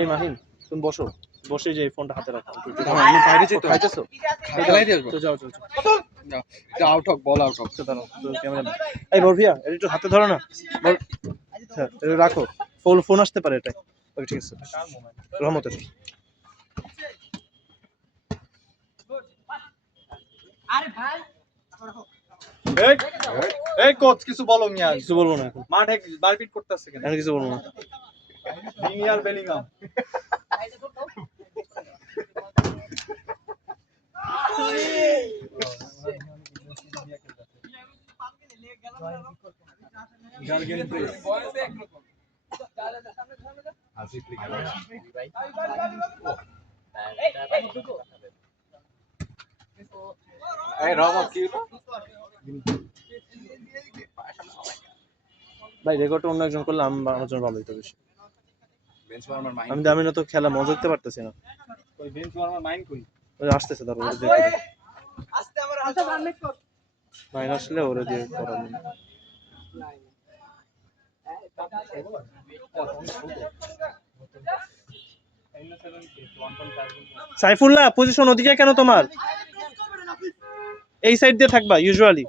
এই মাহিন তুমি বসো, বসে যে ফোনটা হাতে রাখো। আমি বাইরে যেতে খাইতেছো? খাইতে আসবো। তো যাও। যাও, এটা আউট হোক, বল আউট হোক। তো দাঁড়াও, তো ক্যামেরা এই বরভিয়া এটা একটু হাতে ধরো না। আচ্ছা এটা রাখো, ফোন আসতে পারে এটা। ওকে ঠিক আছে, রহমতের। আরে ভাই এই কোচ কিছু বলো মিয়া, কিছু বলবো না এখন, মাঠে বারপিট করতেছে কেন? এখন কিছু বলবো না। প্রিমিয়ার বেলিংহাম গার্গেন প্রেস আসিফ ভাই এই রহমত কি ভাই রেকর্ডটা অন্য একজন করলে আমার জন্য ভালো হতো বেশি। বেঞ্চ ওয়ার্মার মাইন্ড আমি না তো খেলা মজা করতে পারতেছি না। ওই বেঞ্চ ওয়ার্মার মাইন্ড কই? ওই আসতেছে তারপর আস্তে আমার হাতে রান্না কর মাইন আসলে ওরে দিয়ে করাবো। সাইফুল্লাহ পজিশন ওদিকে কেন তোমার? এই সাইড দিয়ে থাকবা ইউজুয়ালি।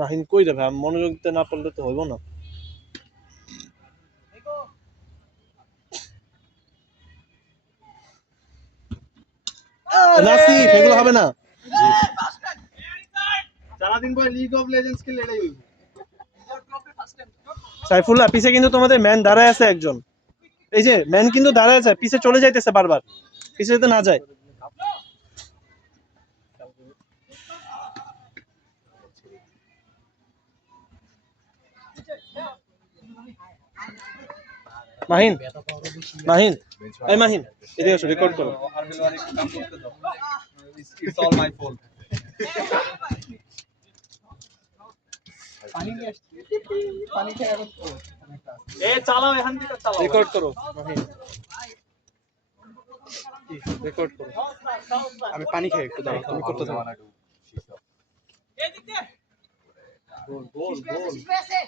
মাহিন কই রে ভাই, মনোযোগ দিতে না পারলে তো হইব না। নাসিফ এগুলো হবে না। সারাদিন ভাই লিগ অফ লেজেন্ডস খেলে এটাই হইব। সাইফুল্লাহ পিছে কিন্তু তোমাদের ম্যান দাঁড়ায় আছে একজন, এই যে ম্যান কিন্তু দাঁড়ায় আছে, পিছে চলে যাইতেছে বারবার, পিছে যেতে না যায়। মাহিন এই মাহিন এদিকে এসো, রেকর্ড করো। আরবিলওয়ার একটু কাম করতে দাও। It's all my fault. পানি নিয়ে আসছি, পানি খেয়ে এখন চালাও, এখান থেকে চালাও। রেকর্ড করো মাহিন, রেকর্ড করো। আমি পানি খাই একটু, দাঁড়াও, তুমি করতে থাকো। এদিকে গোল স্পেসে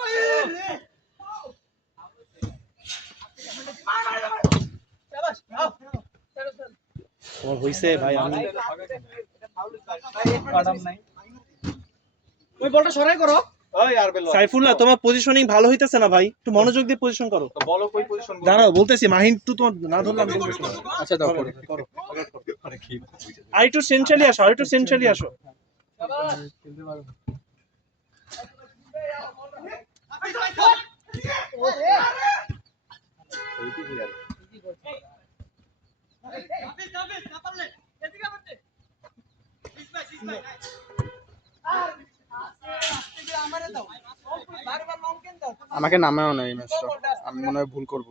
ওরে শাবাশ তোমার হইছে ভাই, আমি কাটাম নাই। ওই বলটা সরাই করো। ওই আরবিলওয়ার সাইফুল্লাহ তোমার পজিশনিং ভালো হইতেছে না ভাই, একটু মনোযোগ দিয়ে পজিশন করো। তো বলো কই পজিশন করব? দাঁড়াও বলতেছি, মাহিন তো তোমার না ধরলাম। আচ্ছা দাও, করো। আরে কি আর একটু সেন্ট্রালি আসো, আর একটু সেন্ট্রালি আসো। শাবাশ খেলতে পারবো। ওরে আমাকে নামেও না এই ম্যাচটা, আমি মনে হয় ভুল করবো।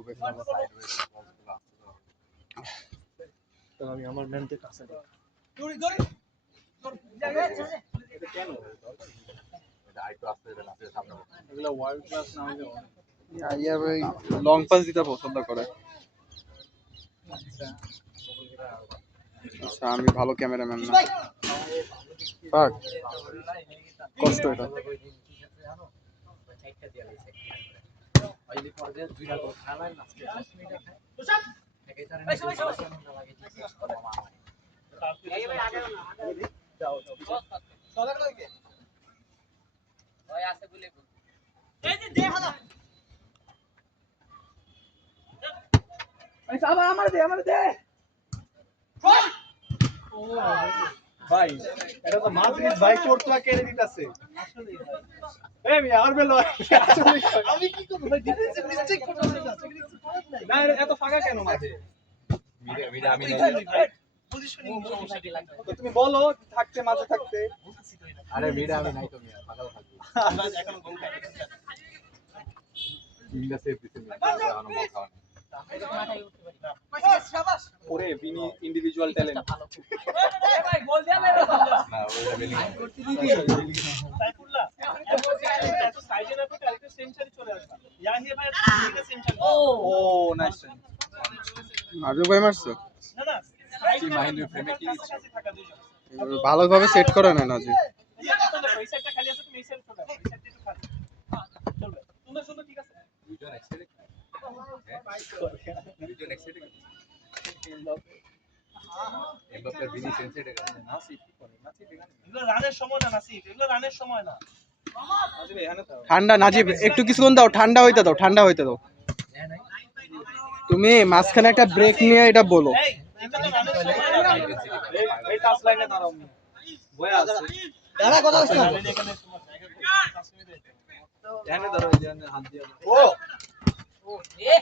আমি আমার ম্যানদের কাছে দড়ি দড়ি এগুলা ওয়ার্ল্ড ক্লাস না হইলে আইয়া ভাই লং পাস দিতে পছন্দ করে। আচ্ছা আমি ভালো ক্যামেরাম্যান না, ফাক কষ্ট এটা। ভাই এটা তো মাদ্রিদ ভাই কোর্টরা কেড়ে দিতেছে। এই মিয়া আরবিলওয়ার আমি কি করব ভাই ডিফেন্সিভ মিস্টেক করতেছি না, এত ফাঁকা কেন মাঠে? পজিশনিং সমস্যাটি লাগবে তো তুমি বলো থাকতে, মাঝে থাকতে। আরে মিডা আমি নাই তো মিয়া পাগল থাকবো এখন গোল খাই মিডা সেফ দিতে মিডা এখনো বল খাওয়া শাবাশ ওরে বিনি ইন্ডিভিজুয়াল ট্যালেন্ট এ ভাই গোল দিয়া মেরো না ওইটা বেলি সাইফুল্লাহ এত সাইডে না তো আরেকটা সেঞ্চুরি চলে আসবে ইয়াহি ভাই এটা সেঞ্চুরি ও নাইস নাজুক ভাই মারছে না না কি মাইন্ডের ফ্রেমে কি দিচ্ছ থাকা দুইজন ভালোভাবে সেট করে না নাজুক এই এখন দেখো এই সাইডটা খালি আছে তুমি এই সাইড চলে আসো এই সাইডটা একটু খালি চলবে সুন্দর সুন্দর ঠিক আছে দুইজন এক্সাইটেড দুইজন এক্সাইটেড এমবাপ্পে বিনি সেন্সেটেড আছে নাসিব কি করে নাসিব এগুলো রানের সময় না নাসিব এগুলো রানের সময় না নাসিব এখানে থাকো ঠান্ডা নাজিব একটু কিছুক্ষণ দাও, ঠান্ডা হইতে দাও। তুমি মাঝখানে একটা ব্রেক নিয়ে এটা বলো। এই এটা তো রানের সময় না এই টাচ লাইনে দাঁড়াও বয়া আছে দাঁড়া কথা হচ্ছে না এখানে সময় এখানে ধরো এখানে হাত দিয়ে ও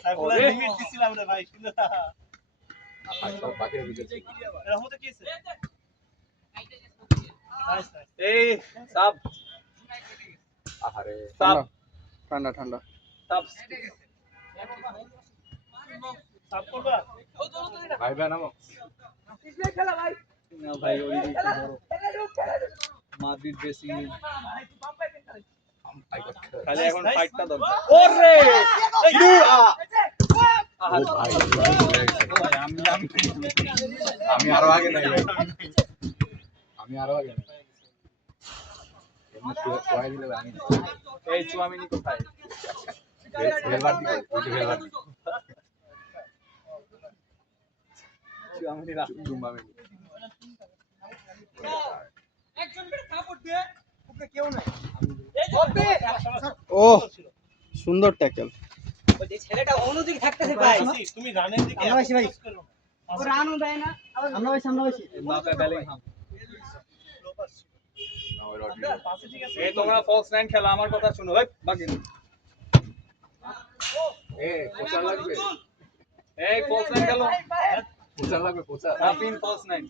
সাইফুল্লাহ লিমিট দিছিলাম রে ভাই শুনলা বাকি ভিডিও এরা হতে কি আছে নাইস নাইস এই সাব আহারে সাব ঠান্ডা ঠান্ডা সাব সাব করবা ভাই ভাই নামো খেলা ভাই না ভাই ওই খেলা খেলা মাদ্রিদ ড্রেসিং আই গট খালি এখন ফাইটটা দরকার ওরে আমি আরো আগে নাই ভাই আমি আরো আগে নাই এমনি সোয়া দিলে আমি এই চুয়ামিনি কোথায় ভেলভার্দি ওই ভেলভার্দি চুয়ামিনি রাখ জুম্বামে একজন করে সাপোর্ট দে ওকে কেউ নাই এই হবে ও সুন্দর ট্যাকেল। ওই যে ছেলেটা অনুদিক থাকতেছে ভাই তুমি রানের দিকে আমরা বেশি ভাই। ও রানও দেয় না আমরা বেশি বাপে বেলিংহাম না ওই রড্রিগো পাশে ঠিক আছে এই তোমরা ফলস নাইন খেলা আমার কথা শুনো ভাই বাকি এ পোচার লাগবে এই ফলস নাইন খেলো পোচার লাগবে পোচার রাফিন ফলস নাইন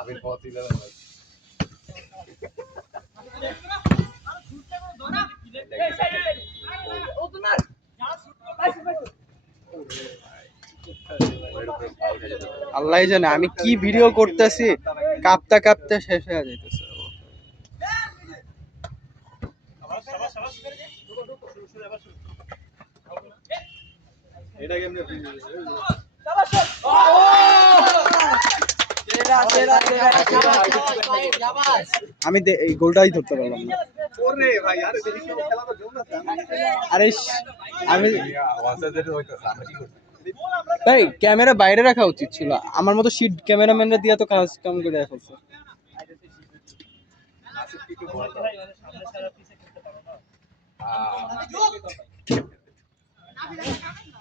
আমি পথ দিলাম ভাই ও তোমার পাইছে আল্লাহ জানে আমি কি ভিডিও করতেছি, কাঁপতে শেষ হয়ে যাইতেছে। এটা কেমনে শাবাশ শাবাশ আমি এই গোলটাই ধরতে পারলাম না। ওরে ভাই আরে দেখি খেলা তো জমনা আরে আমি ওয়ান্সার যেটা হইতাছে আমরা কি করব তাই ক্যামেরা বাইরে রাখা উচিত ছিল, আমার মতো শিট ক্যামেরাম্যানরা দিয়ে তো কাজ কাম করে দেখা ফেলছে। আসলে কি বল সামনে সারা পিছে খেলতে পারো না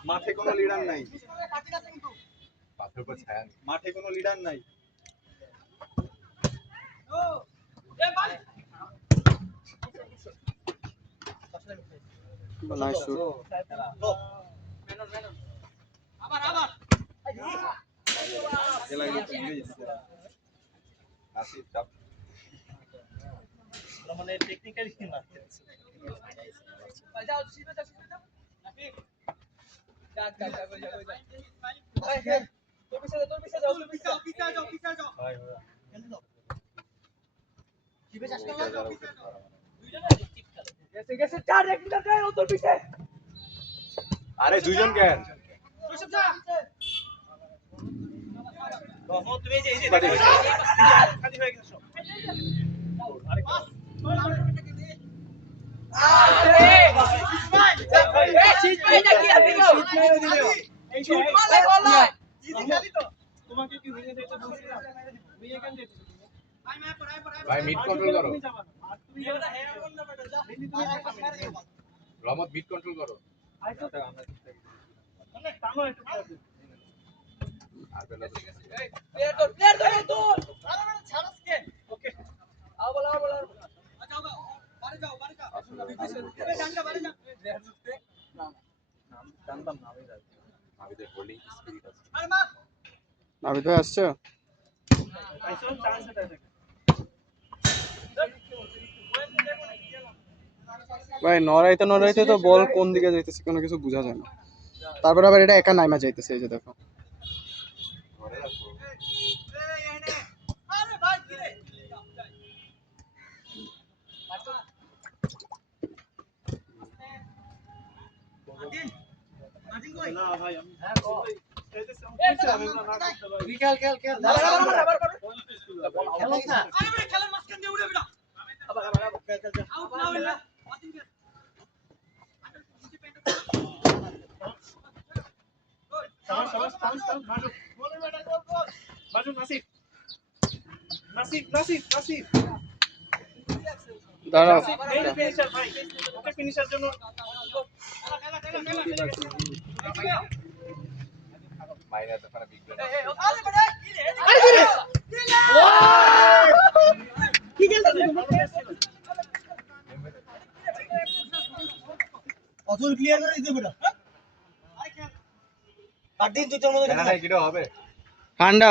মাঠে কোনো লিডার নাই পাথরের উপর ছায়া নেই। মাঠে কোনো লিডার নাই নাইস শুট। আসিফ চাপ মানে টেকনিক্যালি মারতে যাও সিধা যাও তোর পিছে যাও ভাই গেছে চার এক মিনিট ও তোর পিছে আরে দুইজন কেন রহমত তুমি এই যে খালি হয়ে গেছো তোমাকে কি ভিডিও দিতে বলছিলাম তুমি এখান থেকে ভাই মিড কন্ট্রোল করো রহমত মিড কন্ট্রোল করো আর বেলা তো প্লেয়ার ধর ছাড়াস কে ওকে আও বলা যাও বাড়ি যাও ডান্ডা বাড়ি যাও জানতাম না আমি যাই আমাদের বোলিং স্পিরিট আছে আরে মার নাবিদ ভাই আসছে? আইসো চান্স এটা ভাই নড়াইতে তো বল কোন দিকে যাইতেছে কোনো কিছু বোঝা যায় না। তারপরে আবার এটা একা নাইমা যাইতেছে, এই যে দেখো। না ভাই আমি দাঁড়াও, ফিনিশার জন্য মাইনে এত খারাপ বিগ ব্যান অতুল ক্লিয়ার করে দিতে বেটা আর দিন দুটোর মধ্যে না কিটা হবে ঠান্ডা।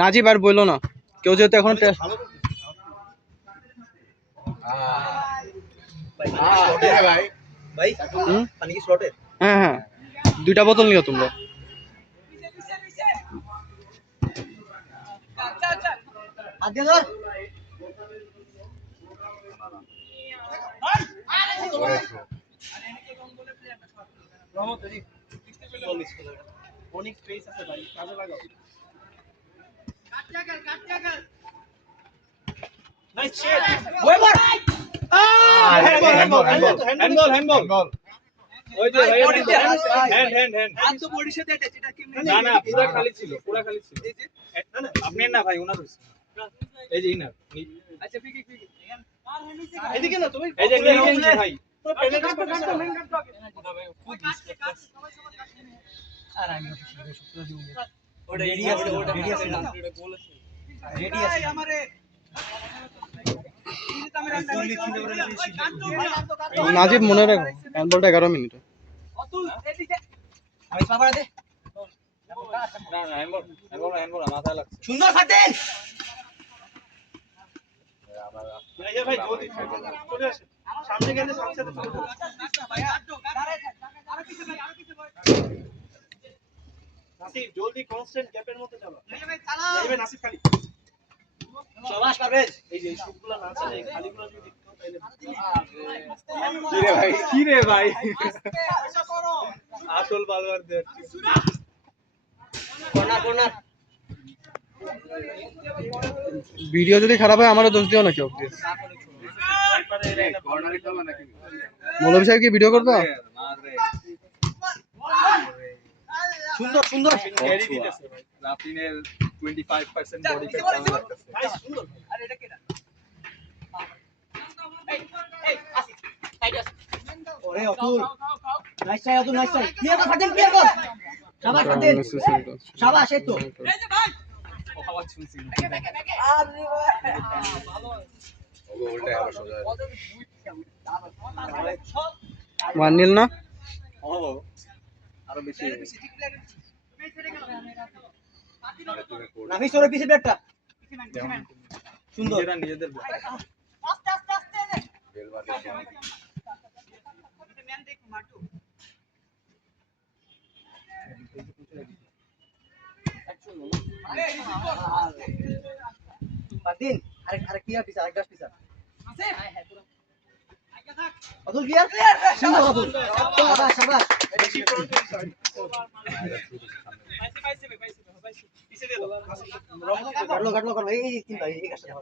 নাজিব আর বললো না, কেউ যেহেতু এখন ভাই ভাই পানি কি স্লটে হ্যাঁ হ্যাঁ 2টা বোতল নিও তোমরা। আগে ধর অনেক স্পেস আছে ভাই, কাজে লাগাও। নাইস শট ওই মার হ্যান্ডবল ওই যে ভাই হ্যান্ড আর তো বডির সাথে অ্যাটাচ, এটা কেমনে না না পুরো খালি ছিল এই যে না আপনি না ভাই ওনার হইছে এই যে ইনার আচ্ছা ফিকি এদিকে না তুমি এই যে নিয়ে ভাই তো পেনাল্টি কাটতো মেইন কাটতো আর আমি সূত্র দিব ওটা রেডি আছে না রেডি আছে আমারে নাজিব মনে রাখো হ্যান্ডবলটা 11 মিনিটে। অতুল এদিকে আমি পাবড়া দে না হ্যান্ডবল মাথায় লাগছে সুন্দর ফাটেন এই যে ভাই জলদি চলে আসে সামনে গেলে সাথে সাথে চলে যাবে ভাই আরো কিছু ভাই নাসিব জলদি কনস্ট্যান্ট গ্যাপের মধ্যে চালা ভাই চালাও এই ভাই নাসিব খালি সবাস পারবেজ এই যে শুটগুলো না আছে এই খালিগুলো যদি দেখতো তাহলে কি রে ভাই পয়সা করো আসল বালবার দে কর্নার ভিডিও যদি খারাপ হয় আমারও দোষ দিও না কেউ প্লিজ। কর্নারে খেলবা নাকি মৌলভী সাহেব কি ভিডিও করবা? সুন্দর ক্যারি দিতেছে ভাই রাফিনের 25% বডি ফ্যাট ভাই সুন্দর আরে এটা কেডা এই আসি সাইড আসি ওরে Atul nice try Atul nice try clear কর ফাটেন ক্লিয়ার কর শাবাশ ফাটেন শাবাশ এই তো এই যে ভাই আওয়াজ শুনছি আরে ভালো ওগো উল্টা আবার সোজা 1-0 না? ও আরো বেশি নাফিস ওর পিছে ব্যাটটা সুন্দর নিজেদের আস্তে আস্তে আস্তে বেলবাদে ম্যান দেখ মাটু পাতিন আরে ক্লিয়ার পিছে আরেক গাছ পিছে আছে আগে থাক অতুল ক্লিয়ার সুন্দর অতুল শাবাশ শাবাশ বেশি ফ্রন্টে পাইছে পিছে দে দাও কাটলো এই তিন ভাই এই গাছটা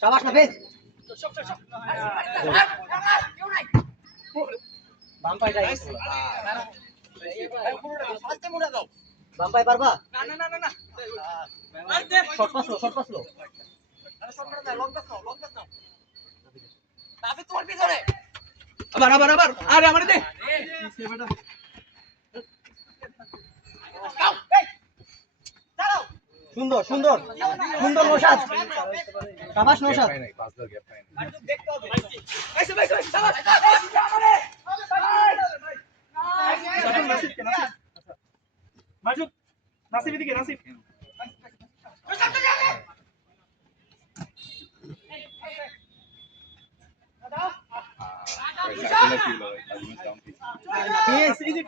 শাবাশ নাফিস বাম পায়ে যাই আস্তে মুড়া দাও বাম পায়ে পারবা না শর্ট পাস লো আরে শর্ট মারা দাও লং পাস নাও নাফিস তোমার পিছনে আবার আরে আমারে দে পিছে বেটা সুন্দর নৌশাদ শাবাশ নৌশাদ পাই নাই 5 গ্যাপ পাই নাই দেখতে হবে ভাই শাবাশ আমারে মাসুদ নাসিব এদিকে নাসিব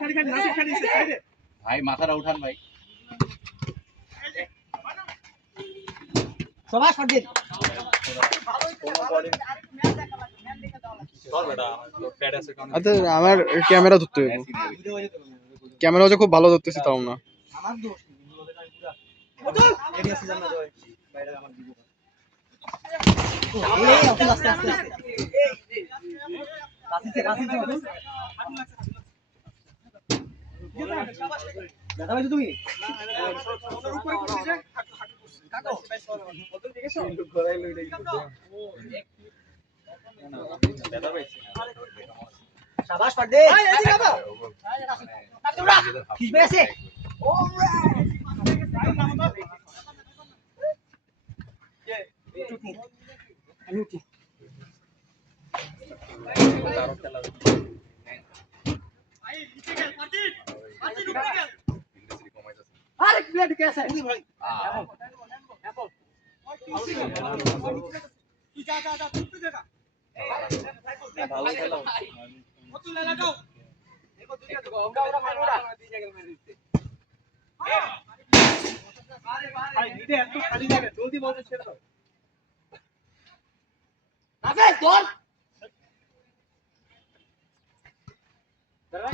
খালি খালি নাসির খালি সাইডে ভাই মাথাটা উঠান ভাই সবাই শট দিন আচ্ছা আমার ক্যামেরা ধরতে হবে ক্যামেরা হচ্ছে খুব ভালো ধরতেছি তাও না আমার দোষ এরিয়া সিজন না জয় বাইরে আমার দিব এই অত আস্তে আস্তে কাছে দাদা ভাই তুমি উপরে করছিস যে কাটো বদল দেখেছো ঘোরাই লইলে দাদা ভাই শাবাশ শট দে এই এদিকে বাবা তোমরা খিসবে আছে আমি উঠি আরে প্লেট কেসে ভাই তুই যা তুই যা ভালো খেলো কত লাগাও দেখো দুইটা তো ওরা মারোরা আরে ভাই নিতে এত খালি জায়গা জলদি বল ছেড়ে দাও আবে তোর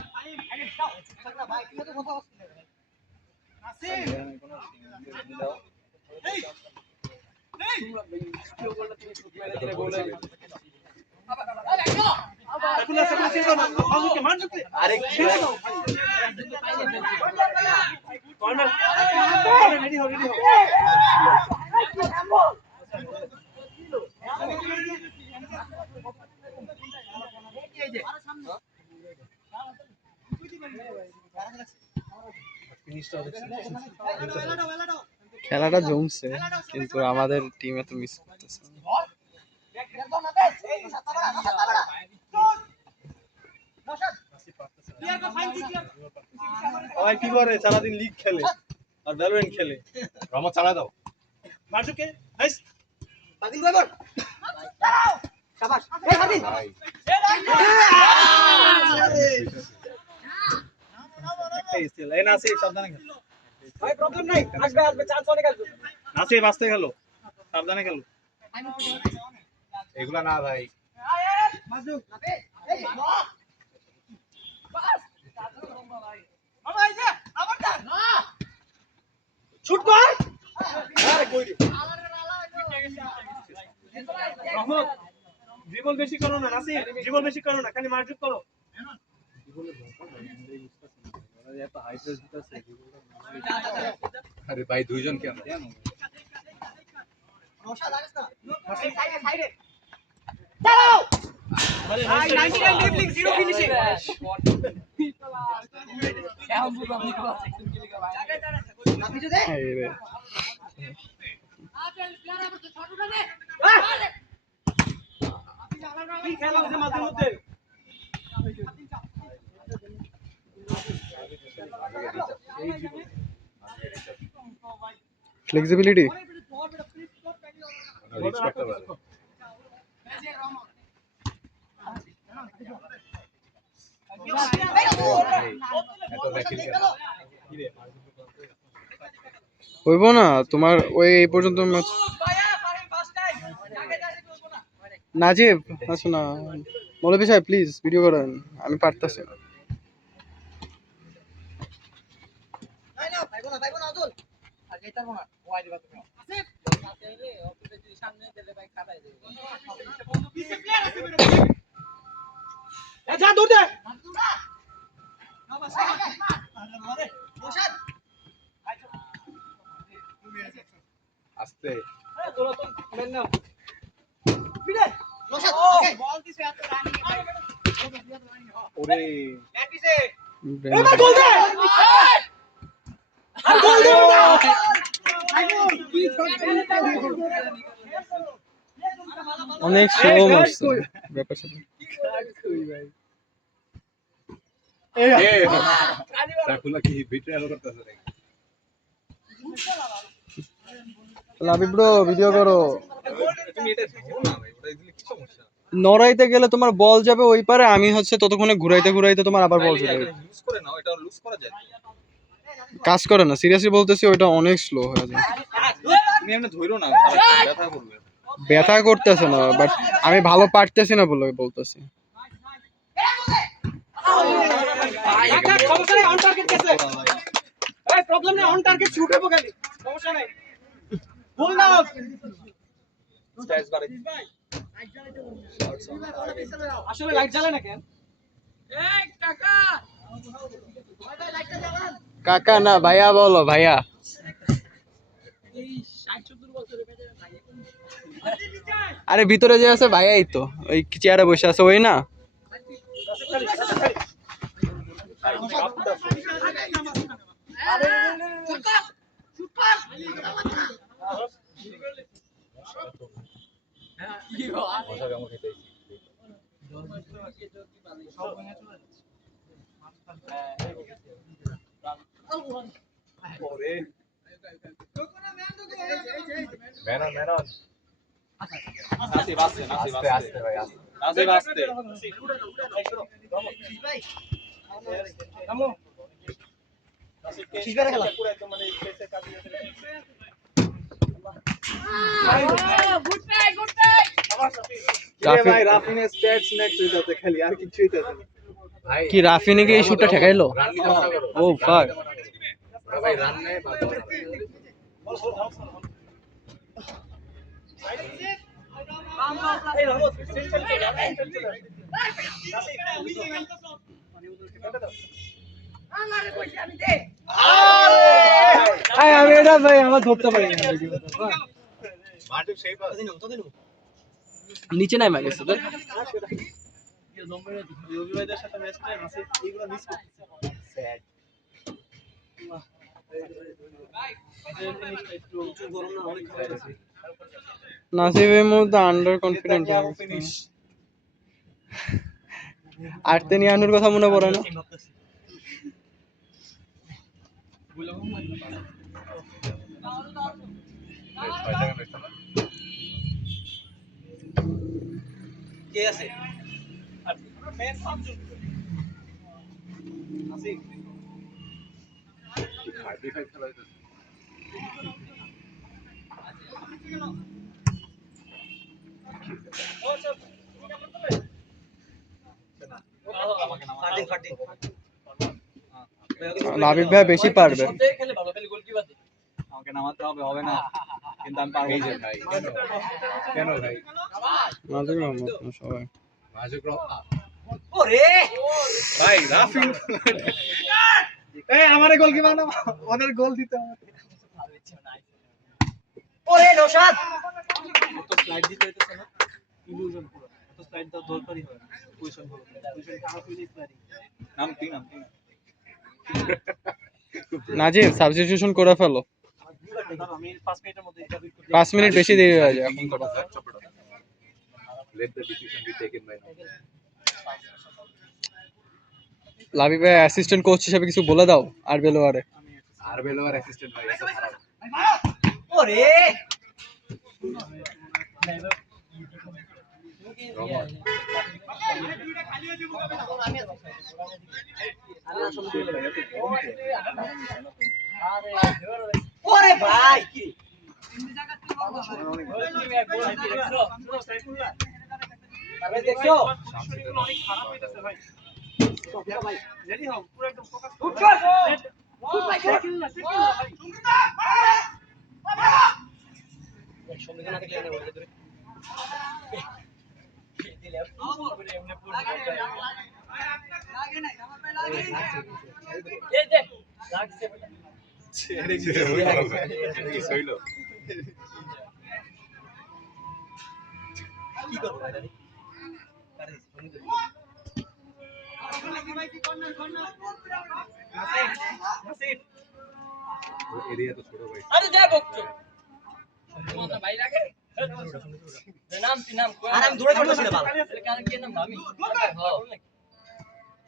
ভাই আরে দাও সাকরা ভাই তুমি তো কথা বলছিস নাসির এই ভিডিও করলে তুমি শুট মেরে দিলে বলে সাকুলা ছিল না মাঝুকে মাঝুকে আরে কি কর্নার রেডি হো খেলাটা জমছে কিন্তু আমাদের টিম এত মিস করতেছে সবাই কি করে সারাদিন লিগ খেলে আর ভ্যালোরেন্ট খেলে রমত চালা দাও মাঝুকে নাইস বাদিল ভাই বল দাঁড়াও শাবাশ এই বাদিল ভাই এই না সেই সাবধানে খেল ভাই প্রবলেম নাই আসবে চান্স অনেক আসবে না সেই বাঁচতে গেল সাবধানে খেল এগুলা না ভাই মাজু এই বাস বাবা এই যে আবার দা না শুট কর আরে কই রে রহমত ড্রিবল বেশি করো না নাসির ড্রিবল বেশি করো না খালি মারজুক করো আরে ভাই দুইজন কেন রশা লাগিস না সাইডে সাইডে দাঁড়াও আরে ভাই 99 ড্রিবলিং জিরো ফিনিশিং কেমন বুঝলাম নি কো আপনি যদি এই রে কি খেলা হচ্ছে মাঝে মধ্যে ফ্লেক্সিবিলিটি রিচ করতে পারে এত দেখি কেন হইব না তোমার ওই এই পর্যন্ত ম্যাচ নাজিব আচ্ছা না মৌলভী সাহেব প্লিজ ভিডিও করেন আমি পারতাছি না ভাইবো না অতুল আর যেতে পারবো না ওয়াই দিবা তুমি আসিফ চাইলে অতুলে যদি সামনে দিলে ভাই কাটাই দেবে পিছে প্লেয়ার আছে বেরো এ যা দূর দে আস্তে তোরা তো মেন নাও বল দিছে এত রানি ওরে ব্যাট দিছে এবার গোল দে আর গোল দে অনেক স্লো মারছে ব্যাপার স্যাপার সাকুলা কি ভিতরে আলো করতেছে নাকি লাবিব ব্রো ভিডিও করো তুমি এটা দেখো না ভাই ওটা দিলে কি সমস্যা নড়াইতে গেলে তোমার বল যাবে ওই পারে, আমি হচ্ছে ততক্ষণে ঘুরাইতে ঘুরাইতে তোমার আবার বল চলে যাবে। লুজ করে নাও, এটা লুজ করা যায়। কাজ করে না, সিরিয়াসলি বলতেছি, ওইটা অনেক স্লো হয়ে যায়। তুমি এমনি ধইরো না, সারা ব্যথা করবে। ব্যথা করতেছে না, বাট আমি ভালো পারতেছি না বলে বলতেছি। কাকা সমস্যা নেই, অন টার্গেট গেছে। এই প্রবলেম নেই, অন টার্গেট শুট হবে খালি, সমস্যা নেই। ভুল না হোক। স্ট্যাটস বাড়ে। আসলে লাইট জ্বালে না কেন? এই কাকা কাকা না ভাইয়া বলো, ভাইয়া। এই 60-70 বছরের মেয়ে ভাই আরে ভিতরে যে আছে ভাইয়াই তো, ওই চেয়ারে বসে আছে ওই না। মশা কামড় খেতেছি। ওরে মেনন মেনন নাসিব আসছে, নাসিব আস্তে আসছে। আস্তে ভাই, আস্তে। নাসিব আসছে। শিশবারে খেলা। Good night, good night. ভাই রাফিনের স্ট্যাটস নেক্সট হইতাছে খালি, আর কিছুই হইতাছে না। ভাই কি রাফিনিকে এই শুটটা ঠেকাইলো? রান নিতে মানা করো। ও ফাক। ওরা ভাই রান নেয় বা বল না। এই রহমত আমারে কইছি আমি দে। আমি এটা ভাই আমার ধরতে পারি না। মাঠে সেই পাস। নিচে নাই মার গেছে তো। রবিবারের সাথে ম্যাচটা নাসিব এইগুলো মিস করতেছে। নাসিবের মধ্যে আন্ডার কনফিডেন্ট। আর্তেনিয়ানুর কথা মনে পড়ে না? কে আছে? মেন সাবজেক্ট নাসিব 35 খেলা হইতেছে। ফাটিং ফাটিং। লাবিব ভাই বেশি পারবে। খেলে ভালো, খালি গোলকিপার দে। আমাকে নামাতে হবে, হবে না কিন্তু আমি পারবো এই না। যে ভাই, কেন? কেন ভাই? মাঝে রহমত না সবাই। মাঝুক ওরে ভাই রাফিন এই আমারে গোলকিপার না, ওদের গোল দিতে হবে। ওরে নওশাদ তো স্লাইড দিতে হইতেছে না, ইলুশন পুরো তো স্লাইড দাও দরকারই হয় না। পজিশন ভালো, পজিশন খারাপ হইলে স্লাইডিং নাম তিন। নাজিব সাবস্টিটিউশন করে ফেলো। আমি 5 মিনিটের মধ্যে এটা দুই 5 মিনিট বেশি দেরি হয়ে যায় এখন করো। let the decision be taken by now. Labib ভাই অ্যাসিস্ট্যান্ট কোচ হিসেবে কিছু বলে দাও আর বেলোয়ারে। আর বেলোয়ার অ্যাসিস্ট্যান্ট ভাই এত খারাপ। ওরে রহমান ওরে ভাই কি আরে দেখছো অনেক খারাপ হইতেছে ভাই। রেডি হও, পুরো একদম ফোকাস গুড শট গুড ভাই গুড সঙ্গে না দেখলে না বলে ধরে দিলে এমনি পুরো লাগে না আমার ভাই লাগে এই দে লাগছে ছেড়ে গিয়ে কি হইলো? কি করব ভাই আরে এরিয়া তো ছোট ভাই। আরে যা বকছো না ভাই লাগে নাম কি নাম আর আমি দৌড়ে করতেছি না ভালো তাহলে কার কি নাম আমি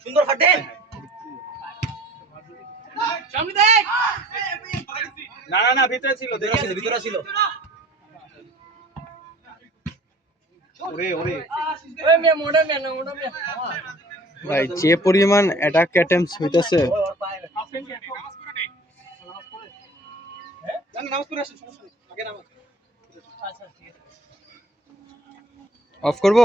সুন্দর ফাটেন সামনে দেখ না না না ভিতরে ছিল, ভিতরে ছিল ওরে ওরে ওই মেয়ে মোড়া মেয়ে না মোড়া মেয়ে ভাই যে পরিমাণ অ্যাটাক অ্যাটেম্পটস হইতাছে নামাজ পড়ে আসেন সমস্যা নেই আগে নামাজ অফ করবো